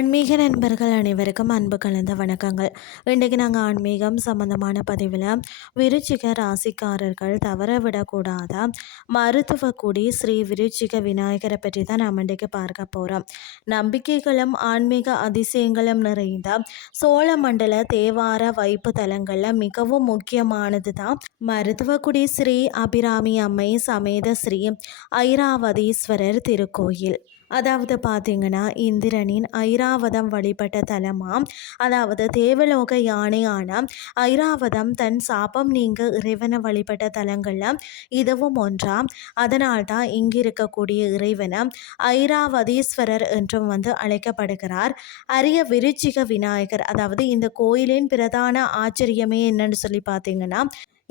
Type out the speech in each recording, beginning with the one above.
ஆன்மீக நண்பர்கள் அனைவருக்கும் அன்பு கலந்த வணக்கங்கள். இன்றைக்கு நாங்கள் ஆன்மீகம் சம்பந்தமான பதிவில் விருச்சிக ராசிக்காரர்கள் தவற விடக்கூடாத மருத்துவ குடி ஸ்ரீ விருச்சிக விநாயகரை பற்றி தான் நாம் இன்றைக்கு பார்க்க போகிறோம். நம்பிக்கைகளும் ஆன்மீக அதிசயங்களும் நிறைந்த சோழமண்டல தேவார வைப்பு தலங்களில் மிகவும் முக்கியமானது தான் மருத்துவ குடி ஸ்ரீ அபிராமி அம்மை சமேத ஸ்ரீ ஐராவதீஸ்வரர் திருக்கோயில். அதாவது பார்த்தீங்கன்னா, இந்திரனின் ஐராவதம் வழிபட்ட தலமாம். அதாவது தேவலோக யானையான ஐராவதம் தன் சாபம் நீங்க இறைவனை வழிபட்ட தலங்களில் இதுவும் ஒன்றாம். அதனால் தான் இங்கு இருக்கக்கூடிய இறைவனை ஐராவதீஸ்வரர் என்றும் அழைக்கப்படுகிறார். அரிய விருச்சிக விநாயகர், அதாவது இந்த கோயிலின் பிரதான ஆச்சரியமே என்னன்னு சொல்லி பார்த்தீங்கன்னா,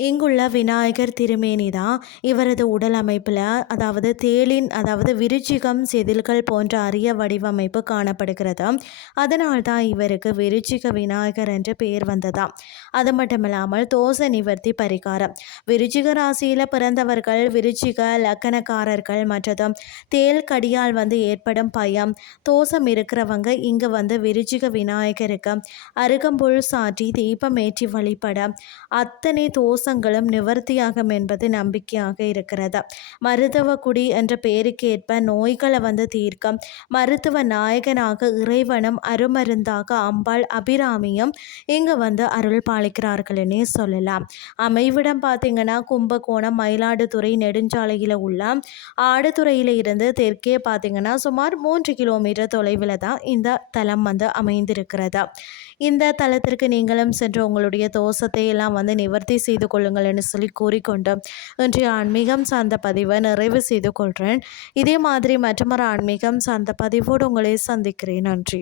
இங்குள்ள விநாயகர் திருமேனி தான். இவரது உடல் அமைப்பில் அதாவது தேளின் அதாவது விருச்சிகம் செதில்கள் போன்ற அரிய வடிவமைப்பு காணப்படுகிறது. அதனால் தான் இவருக்கு விருச்சிக விநாயகர் என்று பெயர் வந்ததாம். அது மட்டுமில்லாமல் தோஷ நிவர்த்தி பரிகாரம். விருச்சிக ராசியில் பிறந்தவர்கள், விருச்சிக லக்கணக்காரர்கள் மற்றதும் தேல் கடியால் ஏற்படும் பயம் தோஷம் இருக்கிறவங்க இங்கே விருச்சிக விநாயகருக்கு அருகம்புல் சாற்றி தீபம் ஏற்றி வழிபட அத்தனை தோஷங்களும் நிவர்த்தியாகும் என்பது நம்பிக்கையாக இருக்கிறது. மருத்துவ குடி என்ற பெயருக்கு ஏற்ப நோய்களை தீர்க்க மருத்துவ நாயகனாக இறைவனும் அருமருந்தாக அம்பாள் அபிராமியும் இங்கு அருள் பாலிக்கிறார்கள்னே சொல்லலாம். அமைவிடம் பார்த்தீங்கன்னா, கும்பகோணம் மயிலாடுதுறை நெடுஞ்சாலையில் உள்ள ஆடுதுறையில் இருந்து தெற்கே பார்த்தீங்கன்னா சுமார் 3 கிலோமீட்டர் தொலைவில் தான் இந்த தலம் அமைந்திருக்கிறது. இந்த தலத்திற்கு நீங்களும் சென்று உங்களுடைய தோஷத்தை எல்லாம் நிவர்த்தி செய்து கொள்ளுங்கள் சொல்லி கூறிக்கொண்டு இன்றைய ஆன்மீகம் சார்ந்த பதிவை நிறைவு செய்து கொள்கிறேன். இதே மாதிரி மற்றொரு ஆன்மீகம் சார்ந்த பதிவோடு உங்களை சந்திக்கிறேன். நன்றி.